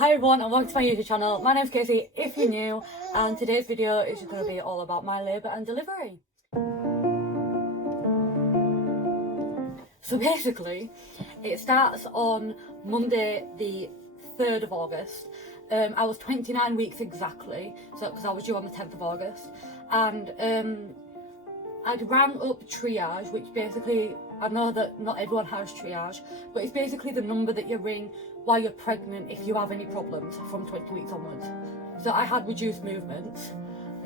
Hi everyone and welcome to my YouTube channel. My name's Casey if you're new, and today's video is just going to be all about my labour and delivery. So basically it starts on Monday the 3rd of August. I was 29 weeks exactly, so because I was due on the 10th of August, and I'd rang up triage, which basically, I know that not everyone has triage, but it's basically the number that you ring while you're pregnant if you have any problems from 20 weeks onwards. So I had reduced movements,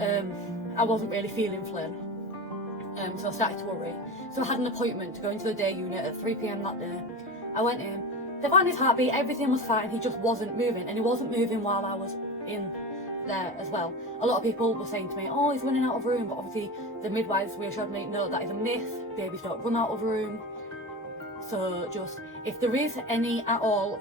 I wasn't really feeling Flynn, so I started to worry. So I had an appointment to go into the day unit at 3 PM that day. I went in, they found his heartbeat, everything was fine, he just wasn't moving, and he wasn't moving while I was in there as well. A lot of people were saying to me, oh, he's running out of room, but obviously the midwives reassured me, no, that is a myth, babies don't run out of room. So just, if there is any at all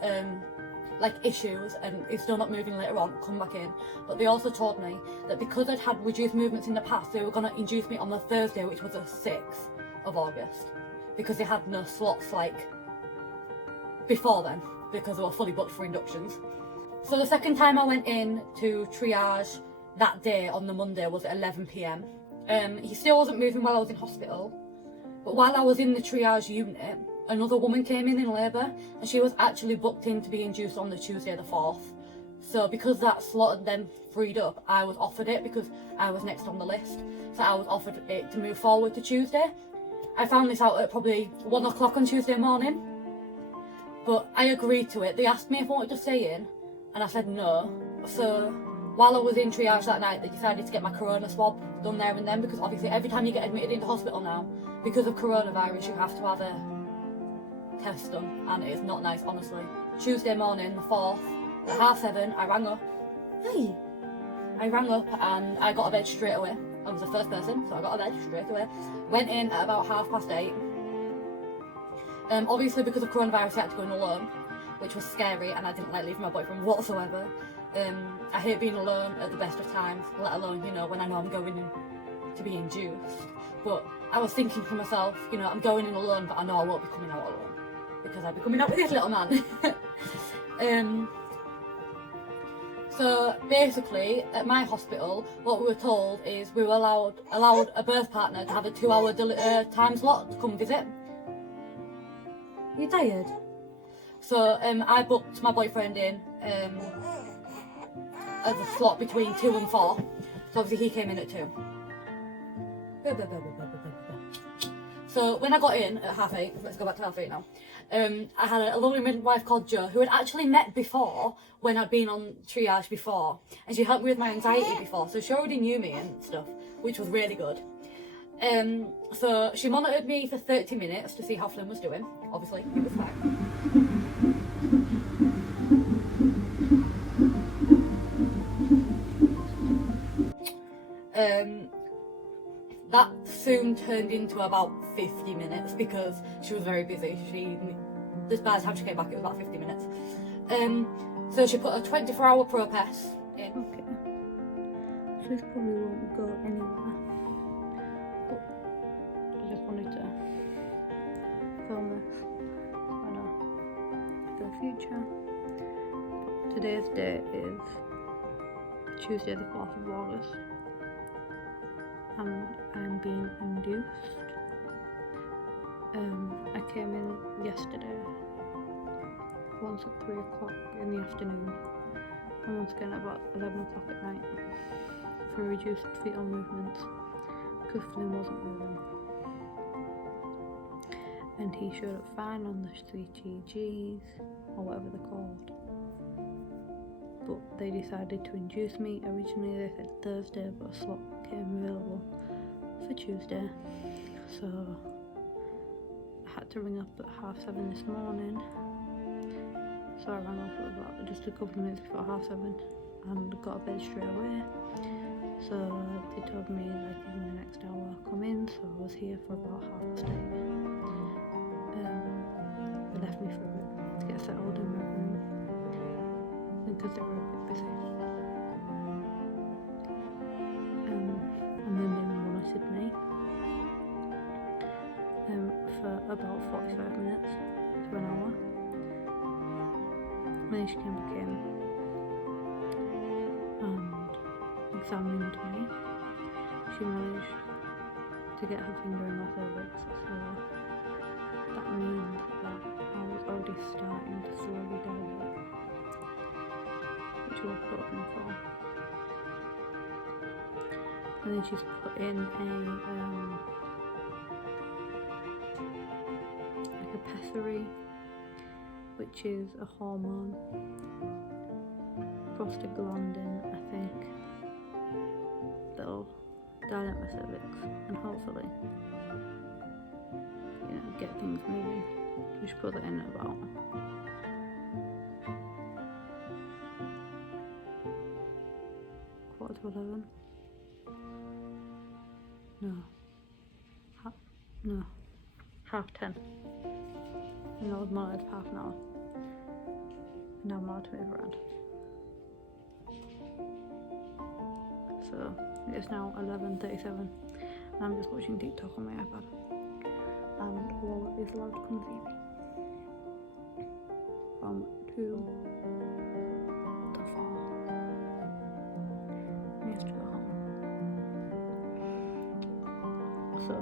like issues and it's still not moving later on, come back in. But they also told me that because I'd had reduced movements in the past, they were going to induce me on the Thursday, which was the 6th of August, because they had no slots like before then, because they were fully booked for inductions. So the second time I went in to triage that day on the Monday was at 11 PM. He still wasn't moving while I was in hospital, but while I was in the triage unit, another woman came in labour, and she was actually booked in to be induced on the Tuesday the 4th. So because that slot had then freed up, I was offered it because I was next on the list. So I was offered it to move forward to Tuesday. I found this out at probably 1 o'clock on Tuesday morning, but I agreed to it. They asked me if I wanted to stay in, and I said no. So while I was in triage that night, they decided to get my corona swab done there and then, because obviously every time you get admitted into hospital now, because of coronavirus, you have to have a test done, and it's not nice, honestly. Tuesday morning, the 4th, at 7:30, I rang up. Hey! I rang up and I got a bed straight away. I was the first person, so I got a bed straight away. Went in at about 8:30. Obviously because of coronavirus I had to go in alone, which was scary, and I didn't like leaving my boyfriend whatsoever. I hate being alone at the best of times, let alone, you know, when I know I'm going in to be induced. But I was thinking to myself, you know, I'm going in alone, but I know I won't be coming out alone, because I'll be coming out with this little man. So basically, at my hospital, what we were told is we were allowed a birth partner to have a 2-hour time slot to come visit. You tired? So I booked my boyfriend in as a slot between 2 and 4. So obviously he came in at 2. So when I got in at 8:30, let's go back to 8:30 now. I had a lovely midwife called Jo, who had actually met before when I'd been on triage before, and she helped me with my anxiety before, so she already knew me and stuff, which was really good. So she monitored me for 30 minutes to see how Flynn was doing. Obviously, he was fine. That soon turned into about 50 minutes because she was very busy. By the time she came back, it was about 50 minutes. So she put a 24-hour ProPES in. Okay. So this probably won't go anywhere, but I just wanted to film this for the future. But today's date is Tuesday the 4th of August. And I'm being induced. I came in yesterday, once at 3 o'clock in the afternoon, and once again at about 11 o'clock at night, for reduced fetal movements, because Flynn wasn't moving. And he showed up fine on the 3GGs, or whatever they're called. But they decided to induce me. Originally they said Thursday, but a slot came available for Tuesday. So I had to ring up at 7:30 this morning. So I rang up at about just a couple of minutes before 7:30 and got a bed straight away. So they told me like in the next hour come in, so I was here for about 8:30. They left me for a bit to get settled in my room, because they were a bit busy. And then they monitored me for about 45 minutes to an hour. And then she came back in examined me, she managed to get her finger in my cervix, so that means that I was already starting to slowly dilate, which we were hoping for. And then she's put in like a pessary, which is a hormone, prostaglandin, I think, that'll dilate my cervix and hopefully, you know, get things moving. We should put that in at about quarter to 11. No, half 10. And I was monitored for half an hour. And now I'm allowed to move around. So it's now 11:37 and I'm just watching TikTok on my iPad. And Lola is allowed to come see me from 2 to 4. He has to go home. So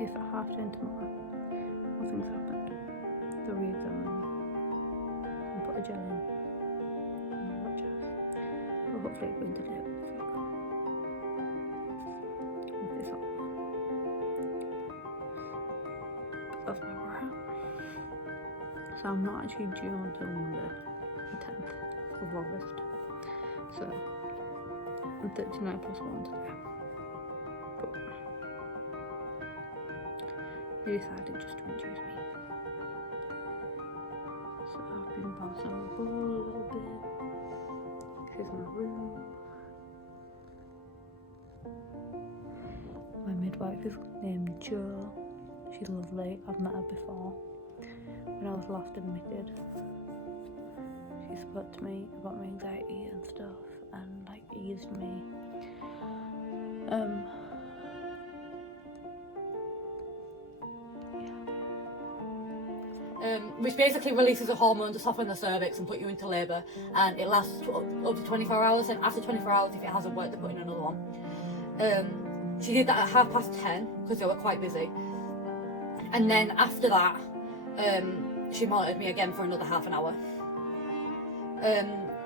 if at half 10 tomorrow nothing's happened, they'll re-examine me and put a gel in and all that jazz. But hopefully it won't delay it before I go with this all. But that's where we're at. So I'm not actually due until Monday, the 10th of August. So I'm 39 plus 1 today. But they decided just to induce me. So I've been bouncing on the ball a little bit. Here's my room. My midwife is named Jo. She's lovely. I've met her before when I was last admitted. She spoke to me about my anxiety and stuff and like eased me. Which basically releases a hormone to soften the cervix and put you into labour, and it lasts up to 24 hours, and after 24 hours, if it hasn't worked, they put in another one. She did that at 10:30 because they were quite busy, and then after that she monitored me again for another half an hour.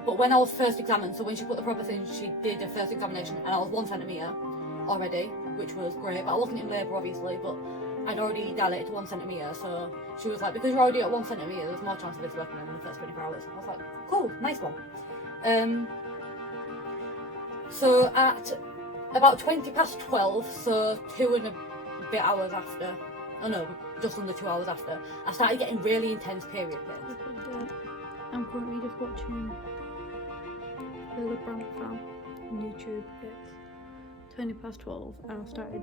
But when I was first examined, so when she put the proper thing, she did a first examination and I was 1 centimetre already, which was great, but I wasn't in labour obviously, but I'd already dilated to 1 centimetre, so she was like, because you're already at 1 centimetre, there's more chance of this working in the first 24 hours. I was like, cool, nice one. So at about 12, so 2 and a bit hours after, oh no, just under 2 hours after, I started getting really intense period pains. I'm currently just watching the Brand Fam on YouTube. It's 12 and I've started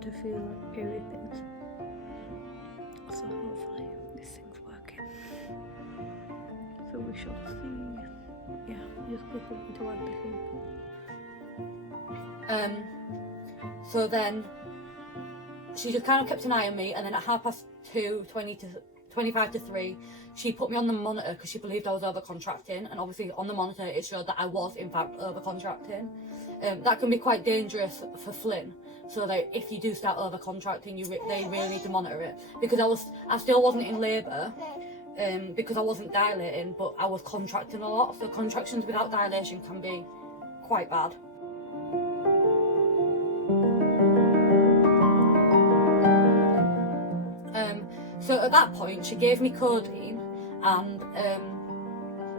to feel like period pains. So hopefully this thing's working. So we shall see. Yeah, just click on me to wipe the thing. So then she just kind of kept an eye on me, and then at 2:30, 25 to 3, she put me on the monitor because she believed I was over-contracting, and obviously on the monitor it showed that I was in fact over-contracting. That can be quite dangerous for Flynn, so that if you do start over-contracting, they really need to monitor it, because I still wasn't in labour, because I wasn't dilating, but I was contracting a lot, so contractions without dilation can be quite bad. So at that point, she gave me codeine, and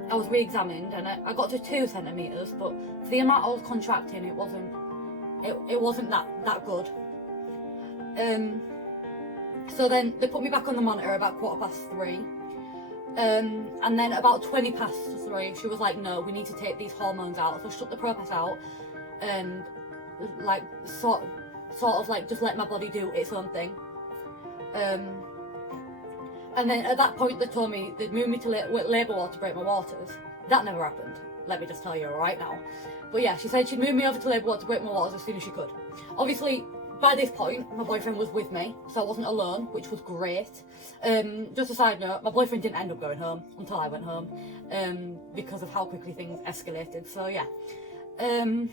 I was re-examined, and I got to 2 centimetres, but for the amount I was contracting, it wasn't that good. So then they put me back on the monitor about 3:15, and then about 3:20, she was like, no, we need to take these hormones out. So I shut the Propess out, and like sort of like just let my body do its own thing. And then at that point they told me they'd move me to labour ward to break my waters. That never happened, let me just tell you right now. But yeah, she said she'd move me over to labour ward to break my waters as soon as she could. Obviously, by this point, my boyfriend was with me, so I wasn't alone, which was great. Just a side note, my boyfriend didn't end up going home until I went home, because of how quickly things escalated, so yeah. At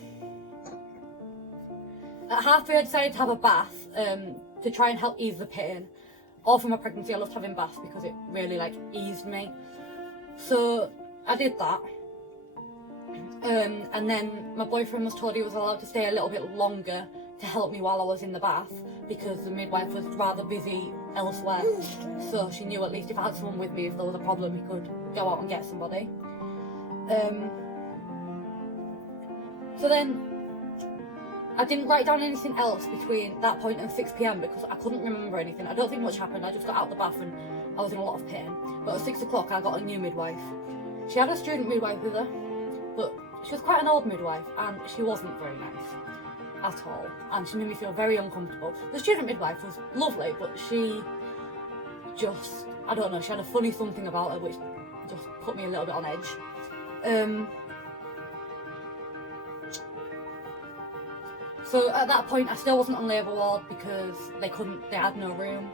halfway I decided to have a bath to try and help ease the pain. All through my pregnancy I loved having baths because it really like eased me. So I did that. And then my boyfriend was told he was allowed to stay a little bit longer to help me while I was in the bath because the midwife was rather busy elsewhere. So she knew at least if I had someone with me, if there was a problem, he could go out and get somebody. So then I didn't write down anything else between that point and 6 p.m. because I couldn't remember anything. I don't think much happened. I just got out the bath and I was in a lot of pain. But at 6 o'clock I got a new midwife. She had a student midwife with her, but she was quite an old midwife and she wasn't very nice at all. And she made me feel very uncomfortable. The student midwife was lovely, but she just, I don't know, she had a funny something about her which just put me a little bit on edge. So at that point I still wasn't on labour ward because they had no room.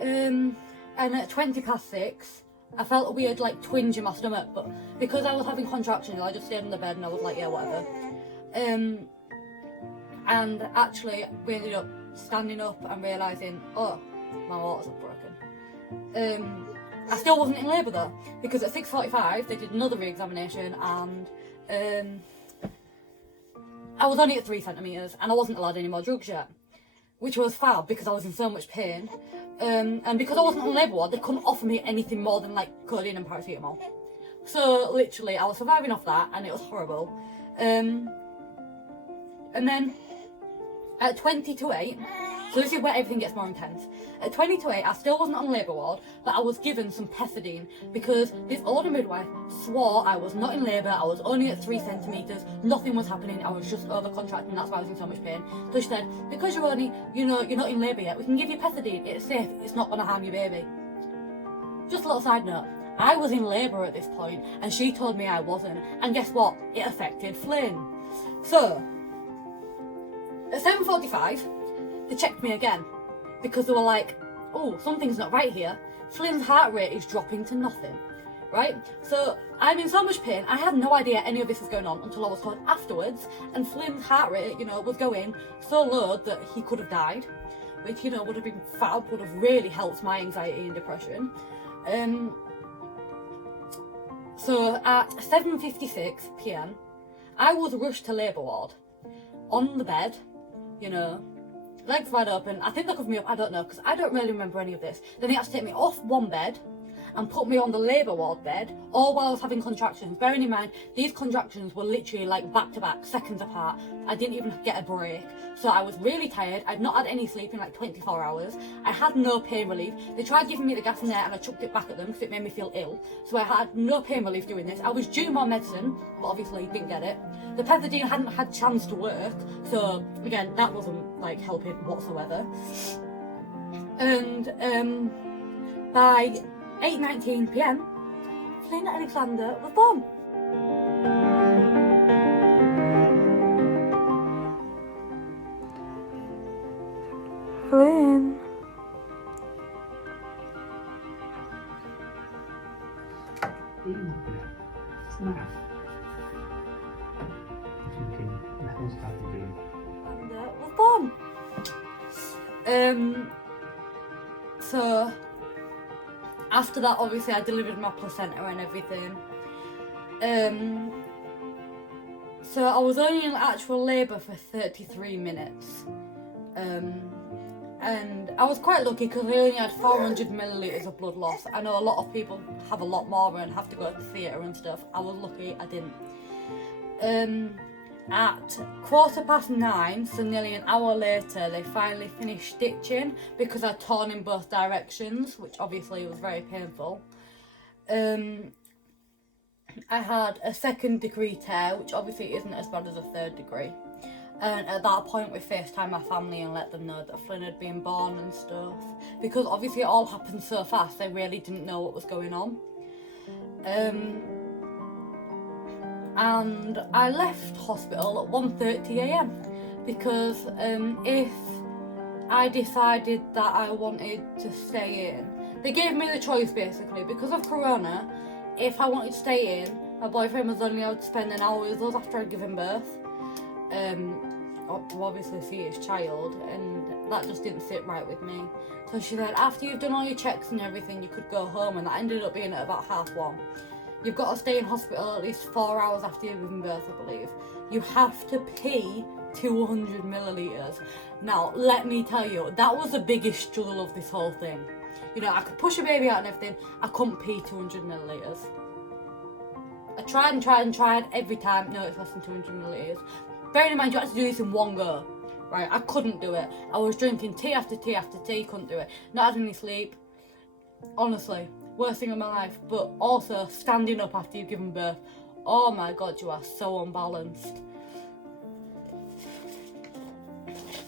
And at 6:20 I felt a weird like twinge in my stomach, but because I was having contractions I just stayed on the bed and I was like, yeah, whatever. And actually we ended up standing up and realising, oh, my waters are broken. I still wasn't in labour though, because at 6:45 they did another re-examination and I was only at 3 centimetres and I wasn't allowed any more drugs yet, which was fab because I was in so much pain. And because I wasn't on labour ward, they couldn't offer me anything more than like codeine and paracetamol. So literally I was surviving off that and it was horrible. And then at 20 to 8, so this is where everything gets more intense. At 20 to 8, I still wasn't on labour ward, but I was given some pethidine because this older midwife swore I was not in labour, I was only at 3 centimetres, nothing was happening, I was just over-contracting, that's why I was in so much pain. So she said, because you're only, you're not in labour yet, we can give you pethidine, it's safe, it's not going to harm your baby. Just a little side note, I was in labour at this point, and she told me I wasn't, and guess what? It affected Flynn. So, at 7:45, they checked me again because they were like, oh, something's not right here. Flynn's heart rate is dropping to nothing, right? So I'm in so much pain. I had no idea any of this was going on until I was told afterwards, and Flynn's heart rate, was going so low that he could have died, which, would have been fab, would have really helped my anxiety and depression. So at 7:56 p.m, I was rushed to labour ward, on the bed, legs wide open. I think they covered me up, I don't know, because I don't really remember any of this. Then they had to take me off one bed and put me on the labour ward bed, all while I was having contractions. Bearing in mind, these contractions were literally like back to back, seconds apart. I didn't even get a break. So I was really tired. I'd not had any sleep in like 24 hours. I had no pain relief. They tried giving me the gas in there and I chucked it back at them because it made me feel ill. So I had no pain relief doing this. I was due more medicine, but obviously didn't get it. The pethidine hadn't had chance to work. So again, that wasn't like helping whatsoever. And by 8:19 p.m, Flynn Alexander was born. Flynn. Was born. So after that, obviously, I delivered my placenta and everything. So I was only in actual labour for 33 minutes. And I was quite lucky because I only had 400 millilitres of blood loss. I know a lot of people have a lot more and have to go to the theatre and stuff. I was lucky I didn't. At 9:15, so nearly an hour later, they finally finished stitching because I'd torn in both directions, which obviously was very painful. I had a 2nd degree tear, which obviously isn't as bad as a 3rd degree. And at that point we FaceTimed my family and let them know that Flynn had been born and stuff. Because obviously it all happened so fast, they really didn't know what was going on. And I left hospital at 1:30 a.m. because if I decided that I wanted to stay in, they gave me the choice basically, because of Corona, if I wanted to stay in, My boyfriend was only allowed to spend an hour with us after I'd given birth. To obviously see his child, and that just didn't sit right with me. So she said, after you've done all your checks and everything, you could go home, and that ended up being at about 1:30. You've got to stay in hospital at least 4 hours after you've given birth, I believe. You have to pee 200 millilitres. Now, let me tell you, that was the biggest struggle of this whole thing. You know, I could push a baby out and everything, I couldn't pee 200 millilitres. I tried and tried and tried every time. No, it's less than 200 millilitres. Bearing in mind, you had to do this in one go, right? I couldn't do it. I was drinking tea after tea after tea, couldn't do it. Not having any sleep. Honestly, worst thing of my life. But also, standing up after you've given birth. Oh my God, you are so unbalanced.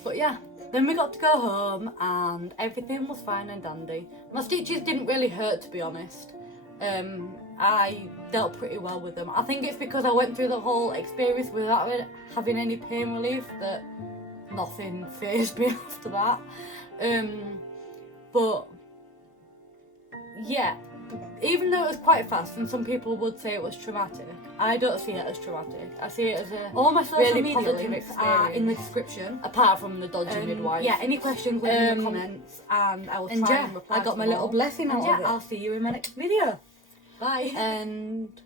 But yeah, then we got to go home and everything was fine and dandy. My stitches didn't really hurt, to be honest. I dealt pretty well with them. I think it's because I went through the whole experience without having any pain relief that nothing fazed me after that. But yeah, even though it was quite fast and some people would say it was traumatic, I don't see it as traumatic. I see it as a All my social really media positive links experience. are in the description. Apart from the dodgy midwife. Yeah, any questions, leave in the comments, and I will and try yeah, and reply I got to my them little all. blessing out And yeah, of it. I'll see you in my next video. Bye. And